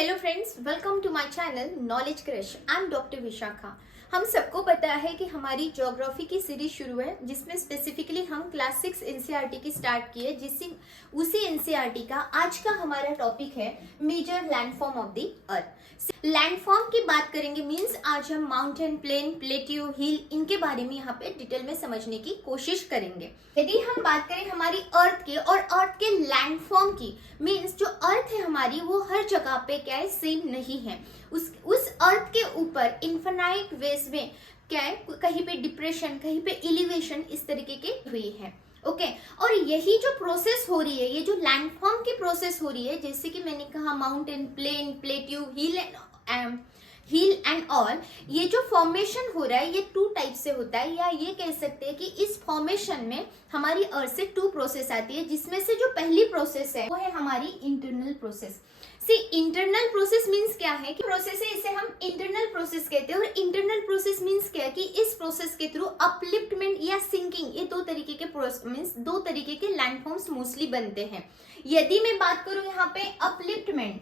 Hello friends, welcome to my channel knowledge crush. I am doctor Vishakha. हम सबको पता है कि हमारी ज्योग्राफी की सीरीज शुरू है, जिसमें स्पेसिफिकली हम क्लास 6 एनसीईआरटी की स्टार्ट की है, जिससे उसी एनसीईआरटी का आज का हमारा टॉपिक है major landform of the earth. Landform की बात करेंगे, मींस आज हम माउंटेन, प्लेन, प्लेट्यू, हिल, इनके बारे में यहाँ पे डिटेल में समझने की कोशिश करेंगे। यदि हम बात करें हमारी अर्थ की और अर्थ के लैंडफॉर्म की, मींस जो अर्थ है हमारी वो हर जगह पे क्या है, सेम नहीं है। उस अर्थ के ऊपर इन्फिनाइट वेज में क्या है, कहीं पे डिप्रेशन, कहीं पे एलिवेशन, इस तरीके के हुई है। ओके और यही जो प्रोसेस हो रही है, ये जो लैंडफॉर्म की प्रोसेस हो रही है, जैसे कि मैंने कहा mountain, plain, plateau, hill and all, ये जो फॉर्मेशन हो रहा है ये टू टाइप से होता है, या ये कह सकते हैं कि इस फॉर्मेशन में हमारी अर्थ से टू प्रोसेस आती है, जिसमें से जो पहली प्रोसेस है वो है हमारी इंटरनल प्रोसेस। सी इंटरनल प्रोसेस मींस क्या है कि प्रोसेस है, इसे हम इंटरनल प्रोसेस कहते हैं। और इंटरनल प्रोसेस मींस क्या है कि इस प्रोसेस के थ्रू अपलिफ्टमेंट या सिंकिंग, ये दो तरीके के प्रोसेस मींस दो तरीके के लैंडफॉर्म्स मोस्टली बनते हैं। यदि मैं बात करूं यहाँ पे अपलिफ्टमेंट,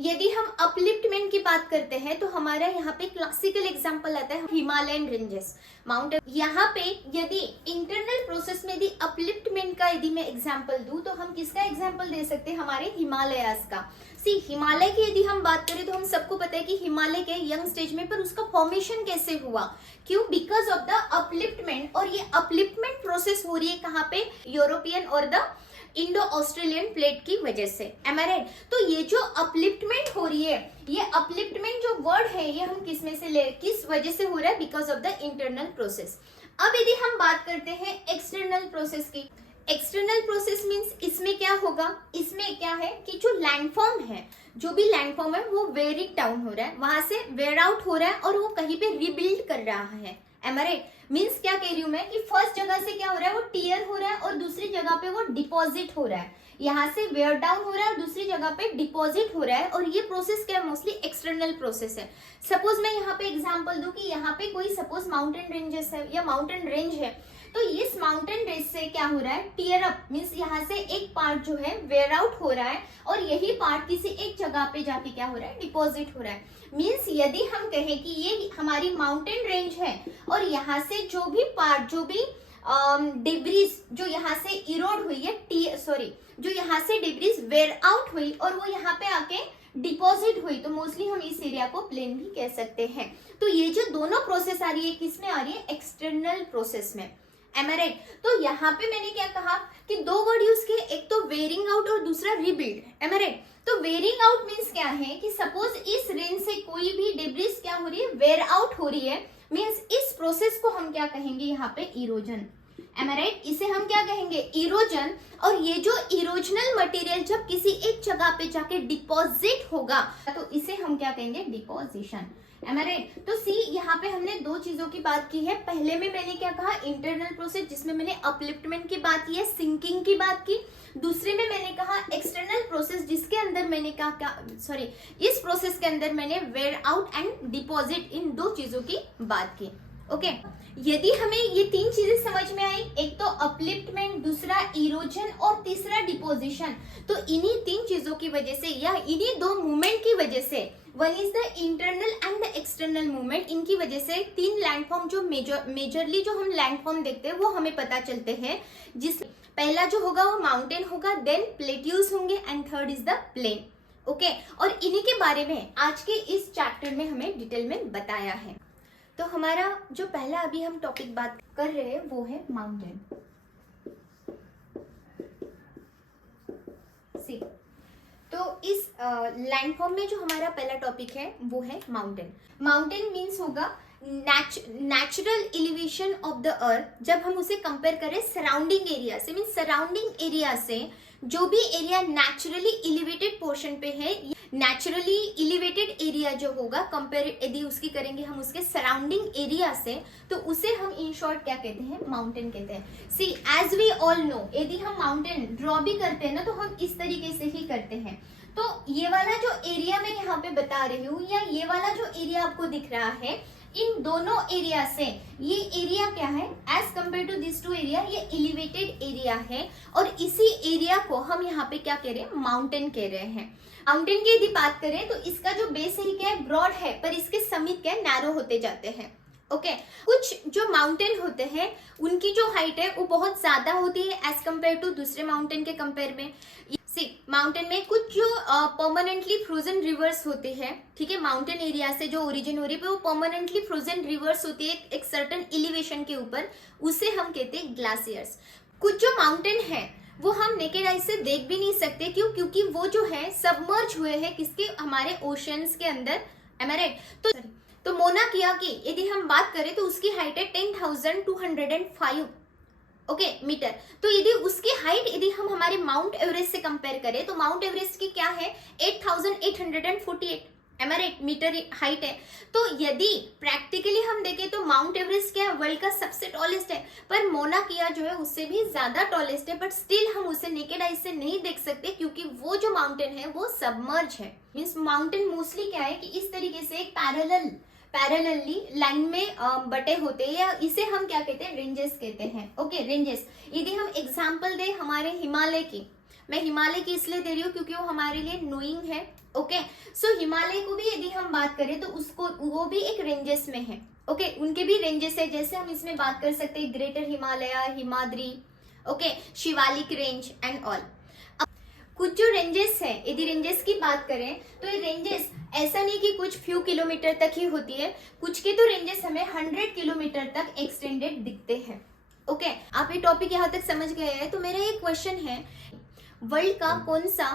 यदि हम अपलिफ्टमेंट की बात करते हैं तो हमारा यहाँ पे क्लासिकल एग्जांपल आता है हिमालयन रेंजेस, माउंटेन। यहाँ पे यदि इंटरनल प्रोसेस में यदि अपलिफ्टमेंट का यदि मैं एग्जांपल दूं तो हम किसका एग्जांपल दे सकते हैं, हमारे हिमालयास का। हिमालय की यदि हम बात करें तो हम सबको पता है कि हिमालय के यंग स्टेज में, पर उसका फॉर्मेशन कैसे हुआ, क्यों, बिकॉज ऑफ द अपलिफ्टमेंट। और ये अपलिफ्टमेंट प्रोसेस हो रही है कहाँ पे, यूरोपियन और द इंडो ऑस्ट्रेलियन प्लेट की वजह से। M I right? तो ये जो अपलिफ्टमेंट हो रही है, ये अपलिफ्टमेंट जो वर्ड है ये हम किस में से ले, किस वजह से हो रहा है, because of the internal process. अब यदि हम बात करते हैं एक्सटर्नल प्रोसेस की, एक्सटर्नल प्रोसेस मींस इसमें क्या होगा, इसमें क्या है कि जो लैंडफॉर्म है, जो भी लैंडफॉर्म है वो वेरिंग डाउन हो रहा है, वहां से वेयर आउट हो रहा है और वो कहीं पे रिबिल्ड कर रहा है। M I right? मीन्स क्या कह रही हूं मैं कि फर्स्ट जगह से क्या हो रहा है, वो टीयर हो रहा है और दूसरी जगह पे वो डिपॉजिट हो रहा है। यहाँ से वेयर डाउन हो रहा है और दूसरी जगह पे डिपॉजिट हो रहा है। और ये प्रोसेस क्या है, मोस्टली एक्सटर्नल प्रोसेस है। सपोज मैं यहाँ पे एग्जांपल दूं कि यहाँ पे कोई सपोज माउंटेन रेंजेस है या माउंटेन रेंज है, तो इस माउंटेन रेंज से क्या हो रहा है, टीयर अप, मीन्स यहाँ से एक पार्ट जो है वेयर आउट हो रहा है और यही पार्ट किसी एक जगह पे जाके क्या हो रहा है, डिपॉजिट हो रहा है। मीन्स यदि हम कहें कि ये हमारी माउंटेन रेंज है और यहाँ से जो भी पार्ट, जो भी डिब्रीज जो यहाँ से इरोड हुई है, जो यहाँ से डिब्रीज वेयर आउट हुई और वो यहाँ पे आके डिपॉजिट हुई, तो मोस्टली हम इस एरिया को प्लेन भी कह सकते हैं। तो ये जो दोनों प्रोसेस आ रही है, किसमें आ रही है, एक्सटर्नल प्रोसेस में। Am I right? तो यहाँ पे मैंने क्या कहा कि दो वर्ड यूज किए, एक तो वेयरिंग आउट और दूसरा रिबिल्ड। Am I right? तो वेयरिंग आउट मीन्स क्या है कि सपोज इस रेंज से कोई भी डिब्रीज क्या हो रही है, वेयर आउट हो रही है, मीन्स इस प्रोसेस को हम क्या कहेंगे यहाँ पे, इरोजन। Am I right? इसे हम क्या कहेंगे, इरोजन। और ये जो इरोजनल मटेरियल जब किसी एक जगह पे जाके डिपॉजिट होगा तो इसे हम क्या कहेंगे, डिपॉजिशन। Am I right? तो सी यहाँ पे हमने दो चीजों की बात की है। पहले में मैंने क्या कहा, इंटरनल प्रोसेस, जिसमें मैंने अपलिफ्टमेंट की बात की है, सिंकिंग की बात की। दूसरे में मैंने कहा एक्सटर्नल प्रोसेस, जिसके अंदर मैंने कहा इस प्रोसेस के अंदर मैंने वेयर आउट एंड डिपॉजिट, इन दो चीजों की बात की। ओके यदि हमें ये तीन चीजें समझ में आई, एक तो अपलिफ्टमेंट, दूसरा इरोजन और तीसरा डिपोजिशन, तो इन्हीं तीन चीजों की वजह से या इन्हीं दो मूवमेंट की वजह से, one is the internal and the external movement, इनकी वजह से तीन लैंडफॉर्म जो मेजरली जो हम लैंडफॉर्म देखते हैं वो हमें पता चलते हैं। जिस पहला जो होगा वो माउंटेन होगा, देन प्लेट्यूज होंगे and third is the plain. Okay और इन्हीं के बारे में आज के इस चैप्टर में हमें डिटेल में बताया है। तो हमारा जो पहला अभी हम टॉपिक बात कर रहे हैं वो है माउंटेन। सी तो इस लैंडफॉर्म में जो हमारा पहला टॉपिक है वो है माउंटेन। माउंटेन मीन्स होगा नेचुरल एलिवेशन ऑफ द अर्थ, जब हम उसे कंपेयर करें सराउंडिंग एरिया से, मीन्स सराउंडिंग एरिया से जो भी एरिया नेचुरली एलिवेटेड पोर्शन पे है, नेचुरली एलिवेटेड एरिया जो होगा कंपेयर यदि उसकी करेंगे हम उसके सराउंडिंग एरिया से, तो उसे हम इन शॉर्ट क्या कहते हैं, माउंटेन कहते हैं। सी एज वी ऑल नो, यदि हम माउंटेन ड्रॉ भी करते हैं ना तो हम इस तरीके से ही करते हैं। तो ये वाला जो एरिया मैं यहाँ पे बता रही हूँ, या ये वाला जो एरिया आपको दिख रहा है, इन दोनों एरिया से ये एरिया क्या है, as compare to this to area, ये एलिवेटेड एरिया है और इसी एरिया को हम यहाँ पे क्या कह रहे हैं, माउंटेन कह रहे हैं। माउंटेन की यदि बात करें तो इसका जो बेस है क्या है, ब्रॉड है, पर इसके समिट क्या है, नैरो होते जाते हैं। ओके कुछ जो माउंटेन होते हैं उनकी जो हाइट है वो बहुत ज्यादा होती है एज कंपेयर टू दूसरे माउंटेन के कंपेयर में। सी माउंटेन में कुछ जो परमानेंटली फ्रोजन रिवर्स होते हैं, ठीक है, माउंटेन एरिया से जो ओरिजिन हो रही है वो परमानेंटली फ्रोजन रिवर्स होती है एक सर्टेन एलिवेशन के ऊपर, उसे हम कहते हैं ग्लासियर्स। कुछ जो माउंटेन है वो हम नेकेड आई से देख भी नहीं सकते, क्यों, क्योंकि वो जो है सबमर्ज हुए हैं किसके, हमारे ओशंस के अंदर, एम आई राइट। तो मोना किया की यदि हम बात करें तो उसकी हाइट है 10,205 मीटर। तो यदि उसकी हाइट यदि हम हमारे माउंट एवरेस्ट से कंपेयर करें तो माउंट एवरेस्ट की क्या है, 8,848 M I right metre height है। तो यदि प्रैक्टिकली हम देखें तो माउंट एवरेस्ट क्या है, वर्ल्ड का सबसे टॉलेस्ट है, पर मोना किया जो है उससे भी ज्यादा टॉलेस्ट है, बट स्टिल हम उसे नेकेड आई से नहीं देख सकते क्योंकि वो जो माउंटेन है वो सबमर्ज है। मीन्स माउंटेन मोस्टली क्या है कि इस तरीके से एक पैरेलली लाइन में बटे होते हैं, या इसे हम क्या कहते हैं, रेंजेस कहते हैं। ओके रेंजेस, यदि हम एग्जांपल दे हमारे हिमालय की, मैं हिमालय की इसलिए दे रही हूँ क्योंकि वो हमारे लिए नोइंग है। ओके सो हिमालय को भी यदि हम बात करें तो उसको वो भी एक रेंजेस में है। ओके उनके भी रेंजेस है, जैसे हम इसमें बात कर सकते हैं greater Himalaya, Himadri, okay Shivalik range and all. कुछ जो रेंजेस है, यदि रेंजेस की बात करें तो ये रेंजेस ऐसा नहीं कि कुछ फ्यू किलोमीटर तक ही होती है, कुछ के तो रेंजेस हमें 100 किलोमीटर तक एक्सटेंडेड दिखते हैं। ओके आप ये टॉपिक यहाँ तक समझ गए हैं। तो मेरा ये क्वेश्चन है, वर्ल्ड का कौन सा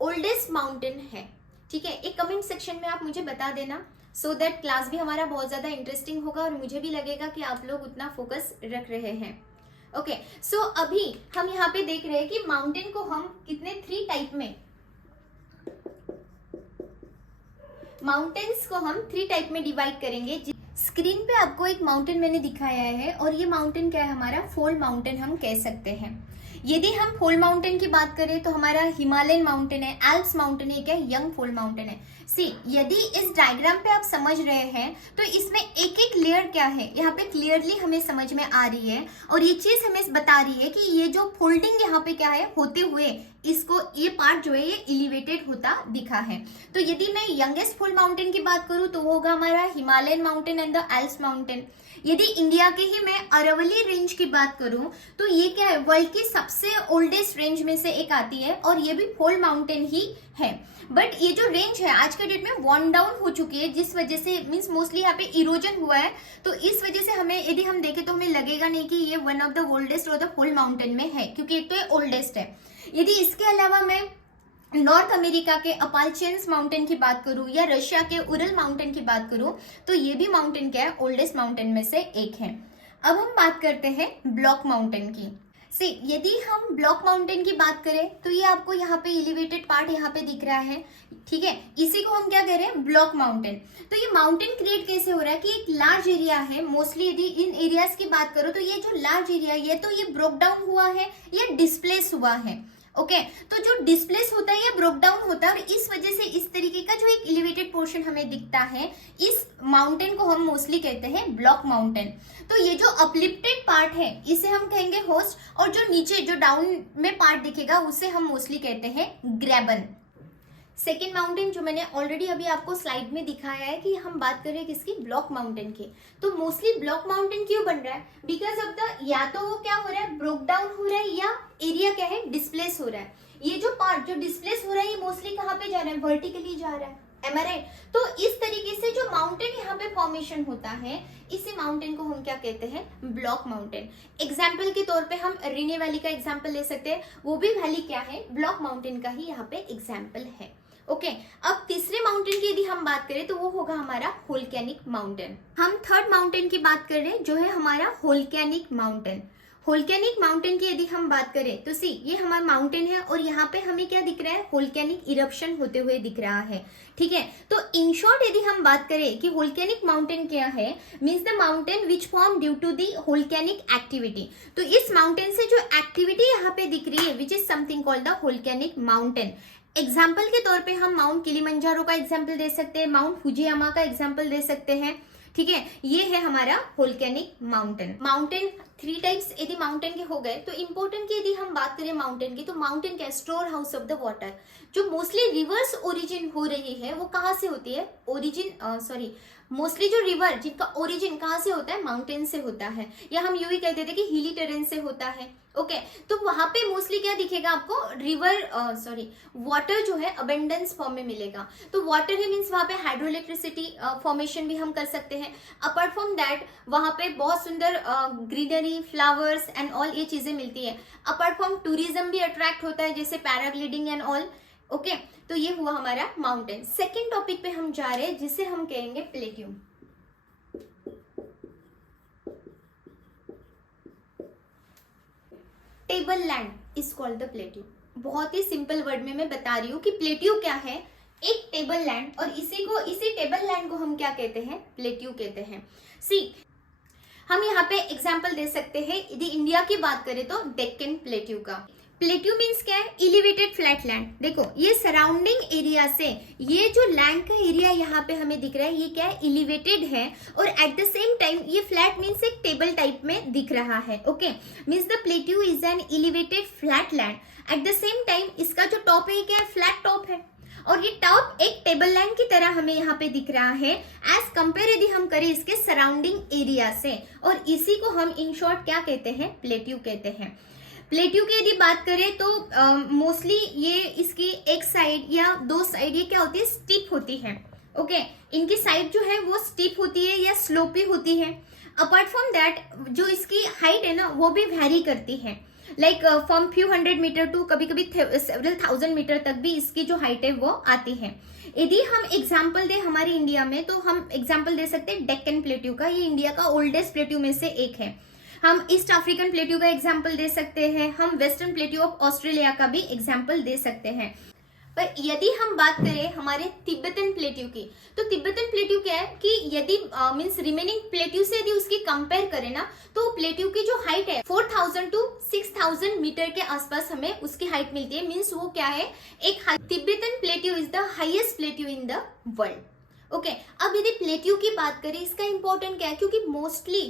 ओल्डेस्ट माउंटेन है, ठीक है, एक कमेंट सेक्शन में आप मुझे बता देना, सो दैट क्लास भी हमारा बहुत ज्यादा इंटरेस्टिंग होगा और मुझे भी लगेगा कि आप लोग उतना फोकस रख रहे हैं। ओके सो अभी हम यहाँ पे देख रहे हैं कि माउंटेन को हम कितने 3 टाइप में, माउंटेन्स को हम 3 टाइप में डिवाइड करेंगे। स्क्रीन पे आपको एक माउंटेन मैंने दिखाया है और ये माउंटेन क्या है, हमारा फोल्ड माउंटेन हम कह सकते हैं। यदि हम फोल्ड माउंटेन की बात करें तो हमारा हिमालयन माउंटेन है, एल्प्स माउंटेन है, क्या यंग फोल्ड माउंटेन है। सी यदि इस डायग्राम पे आप समझ रहे हैं तो इसमें एक एक लेयर क्या है यहाँ पे क्लियरली हमें समझ में आ रही है, और ये चीज हमें बता रही है कि ये जो फोल्डिंग यहाँ पे क्या है होते हुए इसको ये पार्ट जो है ये एलिवेटेड होता दिखा है। तो यदि मैं यंगेस्ट फोल्ड माउंटेन की बात करूँ तो वो होगा हमारा Himalayan mountain and the Alps mountain. यदि इंडिया के ही मैं अरावली रेंज की बात करूं तो ये क्या है, वर्ल्ड की सबसे ओल्डेस्ट रेंज में से एक आती है और ये भी फोल्ड माउंटेन ही है। बट ये जो रेंज है आज के डेट में वन डाउन हो चुकी है, जिस वजह से मीन्स मोस्टली यहाँ पे इरोजन हुआ है, तो इस वजह से हमें यदि हम देखें तो हमें लगेगा नहीं कि ये वन ऑफ द ओल्डेस्ट और द फोल्ड माउंटेन में है, क्योंकि एक तो ये ओल्डेस्ट है। यदि इसके अलावा मैं नॉर्थ अमेरिका के अपाल्चियंस माउंटेन की बात करूं या रशिया के उरल माउंटेन की बात करूं तो ये भी माउंटेन क्या है, ओल्डेस्ट माउंटेन में से एक है। अब हम बात करते हैं ब्लॉक माउंटेन की। सी यदि हम ब्लॉक माउंटेन की बात करें तो ये आपको यहाँ पे एलिवेटेड पार्ट यहाँ पे दिख रहा है, ठीक है, इसी को हम क्या कह रहे हैं, ब्लॉक माउंटेन। तो ये माउंटेन क्रिएट कैसे हो रहा है कि एक लार्ज एरिया है, मोस्टली यदि इन एरियाज की बात करो तो ये जो लार्ज एरिया है तो ये ब्रोक डाउन हुआ है या डिस्प्लेस हुआ है। ओके तो जो डिस्प्लेस होता है या ब्रोक डाउन होता है और इस वजह से इस तरीके का जो एक एलिवेटेड पोर्शन हमें दिखता है, इस माउंटेन को हम मोस्टली कहते हैं ब्लॉक माउंटेन। तो ये जो अपलिफ्टेड पार्ट है इसे हम कहेंगे होस्ट, और जो नीचे जो डाउन में पार्ट दिखेगा उसे हम मोस्टली कहते हैं ग्रेबन। सेकेंड माउंटेन जो मैंने ऑलरेडी अभी आपको स्लाइड में दिखाया है कि हम बात कर रहे हैं किसकी, ब्लॉक माउंटेन की। तो मोस्टली ब्लॉक माउंटेन क्यों बन रहा है, बिकॉज ऑफ द या तो वो क्या हो रहा है, ब्रोक डाउन हो रहा है, या एरिया क्या है, डिस्प्लेस हो रहा है। ये जो पार्ट जो डिस्प्लेस हो रहा है ये मोस्टली कहाँ पे जा रहा है, वर्टिकली जा रहा है, एम आई राइट। तो इस तरीके से जो माउंटेन यहाँ पे फॉर्मेशन होता है इसी माउंटेन को हम क्या कहते हैं, ब्लॉक माउंटेन। एग्जाम्पल के तौर पे हम रिने वैली का एग्जाम्पल ले सकते हैं, वो भी वैली क्या है, ब्लॉक माउंटेन का ही यहाँ पे एग्जाम्पल है। ओके अब तीसरे माउंटेन की यदि हम बात करें तो वो होगा हमारा वोल्केनिक माउंटेन। हम थर्ड माउंटेन की बात कर रहे हैं जो है हमारा वोल्केनिक माउंटेन। वोल्केनिक माउंटेन की यदि हम बात करें तो सी ये हमारा माउंटेन है और यहाँ पे हमें क्या दिख रहा है, वोल्केनिक इरप्शन होते हुए दिख रहा है, ठीक है। तो इन शॉर्ट यदि हम बात करें कि वोल्केनिक माउंटेन क्या है, means the mountain which form due to the volcanic activity. तो इस माउंटेन से जो एक्टिविटी यहाँ पे दिख रही है which is something called the volcanic mountain. Example के तौर पे हम माउंट किलिमंजारो का एग्जाम्पल दे सकते हैं, माउंट फुजियामा का एग्जाम्पल दे सकते हैं, ठीक है, ये है हमारा वोल्केनिक माउंटेन। माउंटेन 3 टाइप्स यदि माउंटेन के हो गए, तो इम्पोर्टेंट की यदि हम बात करें माउंटेन की, तो माउंटेन क्या, store house of the water. जो मोस्टली रिवर्स ओरिजिन हो रही है वो कहाँ से होती है, मोस्टली जो रिवर जिनका ओरिजिन कहाँ से होता है, माउंटेन से होता है, या हम यूं ही कहते थे कि हिली टेरेन से होता है। ओके, तो वहां पे मोस्टली क्या दिखेगा आपको, वाटर जो है अबेंडेंस फॉर्म में मिलेगा। तो वाटर है मीन्स वहां पे हाइड्रो इलेक्ट्रिसिटी फॉर्मेशन भी हम कर सकते हैं। अपार्ट फ्रॉम दैट वहां पे बहुत सुंदर ग्रीनरी, फ्लावर्स एंड ऑल ये चीजें मिलती है। अपार्ट फ्रॉम टूरिज्म भी अट्रैक्ट होता है, जैसे पैराग्लाइडिंग एंड ऑल। ओके, तो ये हुआ हमारा माउंटेन। सेकेंड टॉपिक पे हम जा रहे हैं जिसे हम कहेंगे plateau. Table land is called the plateau. बहुत ही सिंपल वर्ड में मैं बता रही हूँ कि प्लेट्यू क्या है, एक टेबल लैंड, और इसी टेबल लैंड को हम क्या कहते हैं, प्लेट्यू कहते हैं। सी, हम यहाँ पे एग्जाम्पल दे सकते हैं, यदि इंडिया की बात करें तो डेक्कन प्लेट्यू का। प्लेट्यू मीन्स क्या है, एलिवेटेड फ्लैट लैंड। देखो ये सराउंडिंग एरिया से ये जो लैंड का एरिया यहाँ पे हमें दिख रहा है, ये क्या है, एलिवेटेड है, और एट द सेम टाइम ये फ्लैट मीन्स एक टेबल टाइप में दिख रहा है। Okay, means the plateau is an elevated flat land. At the same time इसका जो टॉप है क्या है, फ्लैट टॉप है, और ये टॉप एक टेबल लैंड की तरह हमें यहाँ पे दिख रहा है एज कंपेयर यदि हम करें इसके सराउंडिंग एरिया से, और इसी को हम इन शॉर्ट क्या कहते हैं, प्लेट्यू कहते हैं। प्लेट्यू की यदि बात करें तो मोस्टली ये इसकी एक साइड या 2 साइड ये क्या होती है, स्टीप होती है। ओके, इनकी साइड जो है वो स्टीप होती है या स्लोपी होती है। अपार्ट फ्रॉम दैट जो इसकी हाइट है ना वो भी वैरी करती है, like from few 100 meter to कभी कभी सेवरल 1000 मीटर तक भी इसकी जो हाइट है वो आती है। यदि हम एग्जाम्पल दें हमारे इंडिया में, तो हम एग्जाम्पल दे सकते हैं डेक्कन प्लेट्यू का। ये इंडिया का ओल्डेस्ट प्लेट्यू में से एक है। हम ईस्ट अफ्रीकन प्लेट्यू का एग्जाम्पल दे सकते हैं, हम वेस्टर्न प्लेट्यू ऑफ ऑस्ट्रेलिया का भी एग्जाम्पल दे सकते हैं। पर यदि हम बात करें हमारे तिब्बतन प्लेट्यू की, तो तिब्बतन प्लेट्यू क्या है कि यदि मींस रिमेनिंग प्लेट्यू से यदि उसकी कंपेयर करें ना, तो प्लेट्यू की जो हाइट है 4000 टू 6000 मीटर के आसपास हमें उसकी हाइट मिलती है। मींस वो क्या है, एक Tibetan plateau is the highest plateau in the world. Okay, अब यदि प्लेट्यू की बात करें, इसका इंपॉर्टेंट क्या है, क्योंकि मोस्टली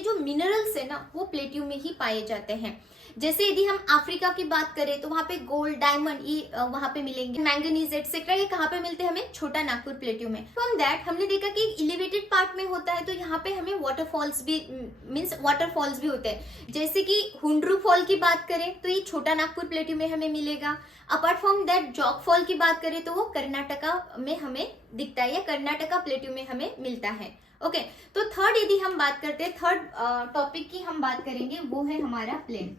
जो मिनरल्स है ना वो प्लेट्यू में ही पाए जाते हैं। जैसे यदि हम अफ्रीका की बात करें तो वहां पे गोल्ड, डायमंड ये वहां पे मिलेंगे, मैंगनीज एक्सेट्रा, ये कहाँ पे मिलते हैं हमें, छोटा नागपुर प्लेट्यू में। फ्रॉम दैट हमने देखा कि एलिवेटेड पार्ट में होता है, तो यहाँ पे हमें वाटरफॉल्स भी होते हैं। जैसे कि हुंड्रू फॉल की बात करें तो ये छोटा नागपुर प्लेट्यू में हमें मिलेगा। Apart from that jog fall की बात करें तो वो कर्नाटका में हमें दिखता है, या कर्नाटका प्लेट्यू में हमें मिलता है। ओके, तो थर्ड यदि हम बात करते हैं, थर्ड टॉपिक की हम बात करेंगे, वो है हमारा प्लेन।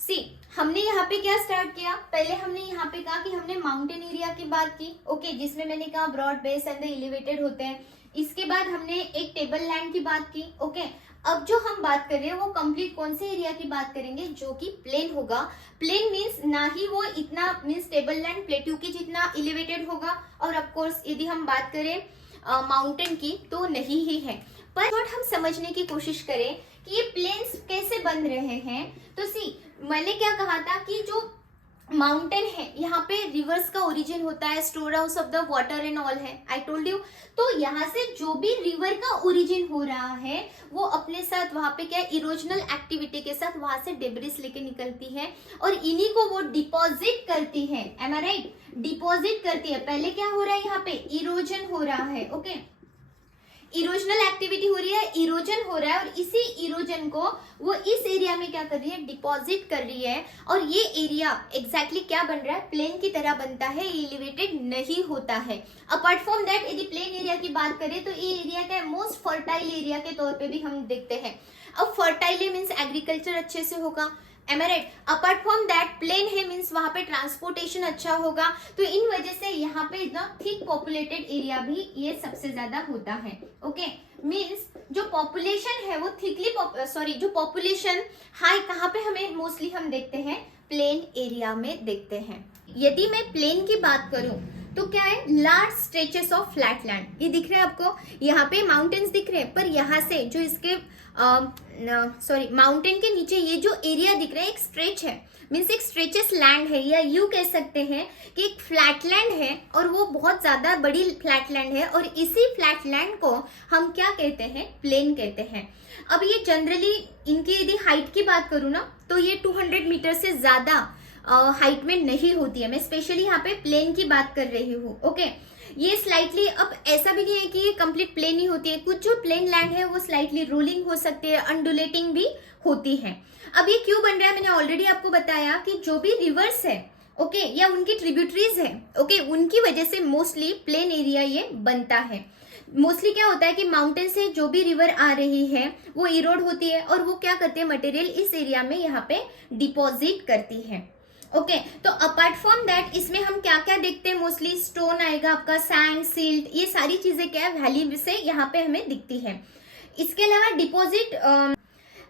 सी, हमने यहाँ पे क्या स्टार्ट किया, पहले हमने यहाँ पे कहा कि हमने माउंटेन एरिया की बात की। ओके, जिसमें मैंने कहा broad base and the elevated होते हैं। इसके बाद हमने एक टेबल लैंड की बात की। ओके, अब जो हम बात कर रहे हैं वो कंप्लीट कौन से एरिया की बात करेंगे, जो कि प्लेन होगा। प्लेन मींस ना ही वो इतना मींस टेबल लैंड प्लेट्यू की जितना एलिवेटेड होगा, और ऑफ कोर्स यदि हम बात करें माउंटेन की तो नहीं ही है। पर हम समझने की कोशिश करें कि ये प्लेन्स कैसे बन रहे हैं, तो सी, मैंने क्या कहा था कि जो माउंटेन है यहाँ पे रिवर्स का ओरिजिन होता है, store house of the water and all है, आई टोल्ड यू। तो यहाँ से जो भी रिवर का ओरिजिन हो रहा है वो अपने साथ वहां पे क्या इरोजनल एक्टिविटी के साथ वहां से डेब्रिस लेके निकलती है, और इन्हीं को वो डिपॉजिट करती है। एम आई राइट, डिपॉजिट करती है। पहले क्या हो रहा है, यहाँ पे इरोजन हो रहा है। ओके, इरोजनल एक्टिविटी हो रही है, इरोजन हो रहा है, और इसी इरोजन को वो इस एरिया में क्या कर रही है, डिपॉजिट कर रही है। और ये एरिया एग्जैक्टली क्या बन रहा है, प्लेन की तरह बनता है, एलिवेटेड नहीं होता है। अपार्ट फ्रॉम दैट यदि प्लेन एरिया की बात करें तो ये एरिया क्या है, मोस्ट फर्टाइल एरिया के तौर पे भी हम देखते हैं। अब फर्टाइल मीन्स एग्रीकल्चर अच्छे से होगा, am I right. Apart from that plain है मीन्स वहां पे ट्रांसपोर्टेशन अच्छा होगा, तो इन वजह से यहाँ पे इतना थिक पॉपुलेटेड एरिया भी ये सबसे ज्यादा होता है। ओके, मीन्स जो पॉपुलेशन है वो जो पॉपुलेशन हाई कहाँ पे हमें मोस्टली हम देखते हैं, प्लेन एरिया में देखते हैं। यदि मैं प्लेन की बात करूं तो क्या है, large stretches of flat land, ये दिख रहा है आपको, यहाँ पे माउंटेन्स दिख रहे हैं, पर यहाँ से जो इसके सॉरी माउंटेन के नीचे ये जो एरिया दिख रहा है एक स्ट्रेच है, मीन्स एक स्ट्रेचेस लैंड है, या यू कह सकते हैं कि एक फ्लैट लैंड है और वो बहुत ज्यादा बड़ी फ्लैट लैंड है, और इसी फ्लैट लैंड को हम क्या कहते हैं, प्लेन कहते हैं। अब ये जनरली इनकी यदि हाइट की बात करूँ ना तो ये 200 मीटर से ज्यादा हाइट में नहीं होती है। मैं स्पेशली यहाँ पे प्लेन की बात कर रही हूँ। ओके, ये स्लाइटली, अब ऐसा भी नहीं है कि ये कंप्लीट प्लेन ही होती है, कुछ जो प्लेन लैंड है वो स्लाइटली रोलिंग हो सकती है, अंडुलेटिंग भी होती है। अब ये क्यों बन रहा है, मैंने ऑलरेडी आपको बताया कि जो भी रिवर्स है ओके या उनकी ट्रिब्यूटरीज है ओके, उनकी वजह से मोस्टली प्लेन एरिया ये बनता है। मोस्टली क्या होता है कि माउंटेन से जो भी रिवर आ रही है वो इरोड होती है और वो क्या करती है, मटेरियल इस एरिया में यहाँ पे डिपॉजिट करती है। ओके, तो अपार्ट फ्रॉम दैट इसमें हम क्या क्या देखते हैं, मोस्टली स्टोन आएगा आपका, सैंड, सिल्ट, ये सारी चीजें क्या है, वैली से यहाँ पे हमें दिखती है। इसके अलावा डिपॉजिट,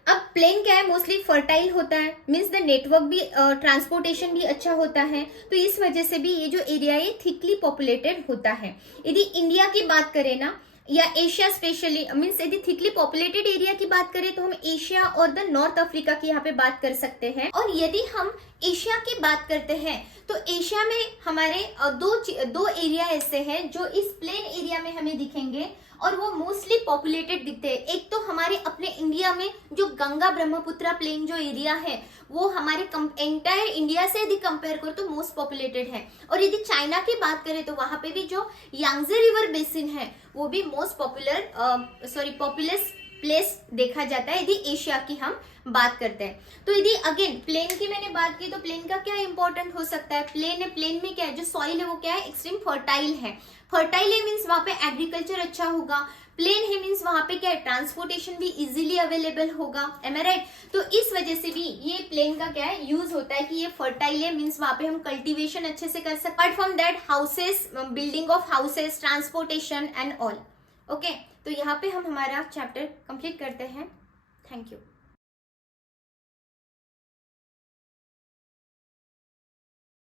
अब प्लेन क्या है, मोस्टली फर्टाइल होता है, मीन्स द नेटवर्क भी, ट्रांसपोर्टेशन भी अच्छा होता है, तो इस वजह से भी ये जो एरिया है थिकली पॉपुलेटेड होता है। यदि इंडिया की बात करें ना या एशिया स्पेशली, मीन्स यदि थिकली पॉपुलेटेड एरिया की बात करें तो हम एशिया और द नॉर्थ अफ्रीका की यहाँ पे बात कर सकते हैं। और यदि हम एशिया की बात करते हैं तो एशिया में हमारे दो एरिया ऐसे हैं जो इस प्लेन एरिया में हमें दिखेंगे और वो मोस्टली पॉपुलेटेड दिखते हैं। एक तो हमारे अपने इंडिया में जो गंगा ब्रह्मपुत्र प्लेन जो एरिया है वो हमारे एंटायर इंडिया से यदि कंपेयर करो तो मोस्ट पॉपुलेटेड है, और यदि चाइना की बात करें तो वहां पे भी जो यांगजे रिवर बेसिन है वो भी मोस्ट पॉपुलस प्लेस देखा जाता है यदि एशिया की हम बात करते हैं। तो यदि अगेन प्लेन की मैंने बात की तो प्लेन का क्या इंपॉर्टेंट हो सकता है, प्लेन है, प्लेन में क्या है, जो सॉइल है वो क्या है, एक्सट्रीम फर्टाइल है। फर्टाइल है मीन्स वहां पे एग्रीकल्चर अच्छा होगा, प्लेन है मीन्स वहां पे क्या है, ट्रांसपोर्टेशन भी इजीली अवेलेबल होगा, एम आई राइट। तो इस वजह से भी ये प्लेन का क्या है, यूज होता है कि ये फर्टाइल है मीन्स वहां पे हम कल्टीवेशन अच्छे से कर सकते। Apart from that houses, building of houses, transportation and all. Okay, तो यहाँ पे हम हमारा चैप्टर कंप्लीट करते हैं। Thank you.